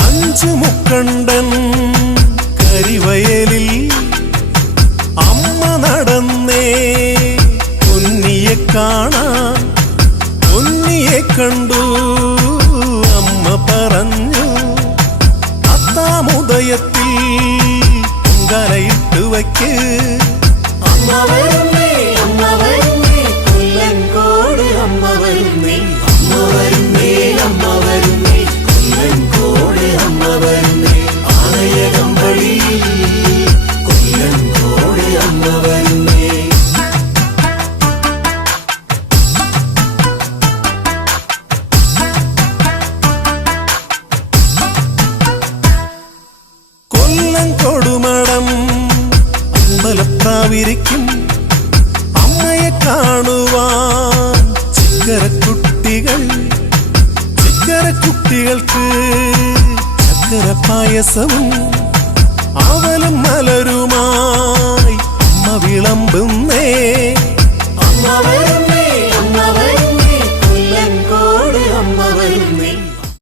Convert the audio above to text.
അഞ്ചു മുക്കണ്ടൻ കരിവയലിൽ അമ്മ നടന്നേ പൊന്നിയെ കാണാൻ. പൊന്നിയെ കണ്ടു അമ്മ പറഞ്ഞു അത്താമുദയത്തിൽ പൊങ്കാലയിട്ട് വയ്ക്ക്. അമ്മ വരുന്നേ അമ്മ വരുന്നേ കൊല്ലങ്കോട് അമ്മ വരുന്നേ. അമ്മ വരുന്നേ അമ്മ വരുന്നേ കൊല്ലങ്കോട് അമ്മ വരുന്നേ. ആനയകമ്പടി കൊല്ലങ്കോട് അമ്മ വരുന്നേ. കൊല്ലങ്കോടുമടം അമ്പലപ്രാവിരിക്കും അമ്മയെ കാണുവാൻ ചിക്കരക്കുട്ടികൾക്ക് ചക്കര പായസവും അവലും മലരുമായി അമ്മ വിളമ്പുന്ന